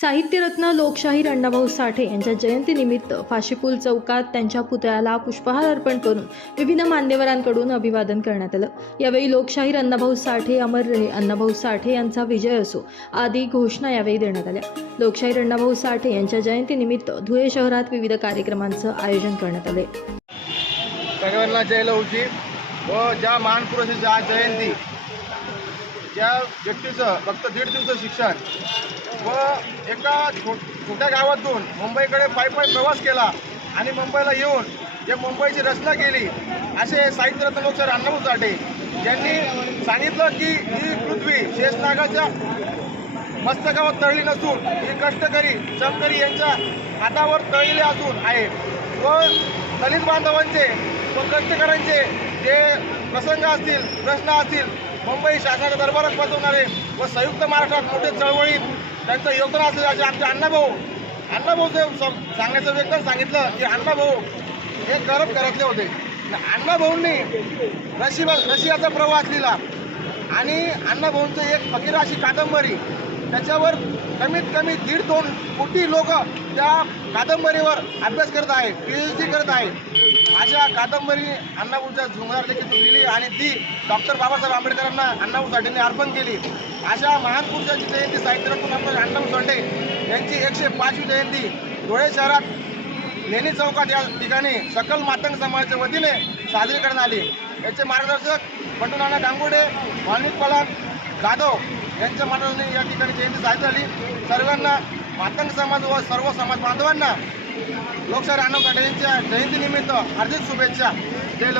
साहित्यरत्न लोकशाहीर अण्णाभाऊ साठे यांच्या जयंतीनिमित्त फाशीपूल चौकात त्यांच्या पुतळ्याला पुष्पहार अर्पण करून विविध मान्यवरांकडून अभिवादन करण्यात आलं. यावेळी लोकशाहीर अण्णाभाऊ साठे अमर रहे अण्णाभाऊ साठे यांचा विजय असो आदी घोषणा यावेळी देण्यात आल्या. लोकशाहीर अण्णाभाऊ साठे यांच्या जयंतीनिमित्त धुळे शहरात विविध कार्यक्रमांचं आयोजन करण्यात आले जय लवची व ज्या महानपुरुषाची आज जयंती ज्या व्यक्तीचं फक्त दीड दिवस शिक्षण व एका छो छोट्या गावातून मुंबईकडे पायी पायी प्रवास केला आणि मुंबईला येऊन जे मुंबईची रचना केली असे साहित्यरत्न लोकशाहीर अण्णाभाऊ साठे यांनी सांगितलं की ही पृथ्वी शेषनागाच्या मस्तकावर तळली नसून ही कष्टकरी श्रमकरी यांच्या हातावर तळलेली असून आहे. व दलित बांधवांचे व कष्टकऱ्यांचे जे प्रसंग असतील प्रश्न असतील मुंबई शासनाच्या दरबारात बसवणारे व संयुक्त महाराष्ट्रात मोठे चळवळीत त्यांचं योगदान असलेले असे आमचे अण्णाभाऊ. अण्णाभाऊचं सांगण्याचं व्यक्त सांगितलं की अण्णाभाऊ हे करत करतले होते. अण्णाभाऊंनी रशिया रशियाचा प्रवास लिहिला. आणि अण्णाभाऊंचं एक फकीर अशी कादंबरी त्याच्यावर कमीत कमी दीड दोन कोटी लोक त्या कादंबरीवर अभ्यास करत आहे पी एच डी करत आहे अशा कादंबरी अण्णाभाऊच्या झुंगार देखील लिहिली आणि ती डॉक्टर बाबासाहेब आंबेडकरांना अण्णाभाऊ साठेंनी अर्पण केली. अशा महान पुरुषाची जयंती साहित्यरत्न डॉक्टर अण्णाभाऊ साठे यांची एकशे पाचवी जयंती धुळे शहरात लेणी चौकात या ठिकाणी सकल मातंग समाजाच्या वतीने साजरी करण्यात आली. याचे मार्गदर्शक पटुनाना गांगुडे माणिक वाल्मिक पलान जाधव यांच्या मनाने या ठिकाणी जयंती साजरी झाली. सर्वांना मातंग समाज व सर्व समाज बांधवांना लोकशाही राणव साठे यांच्या जयंतीनिमित्त हार्दिक शुभेच्छा जय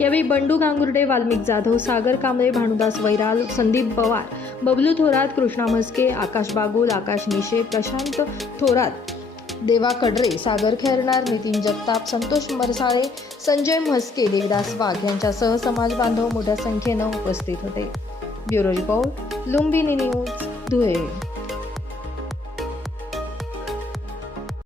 यावेळी बंडू गांगुर्डे वाल्मिक जाधव सागर कांबळे भानुदास वैराल संदीप पवार बबलू थोरात कृष्णा म्हस्के आकाश बागुल आकाश निशे प्रशांत थोरात देवा कडरे सागर खेरणार नितीन जगताप संतोष मरसाळे संजय म्हस्के देवदास वाघ यांच्यासह समाज बांधव मोठ्या संख्येनं उपस्थित होते. bureau report Lumbini news Dhule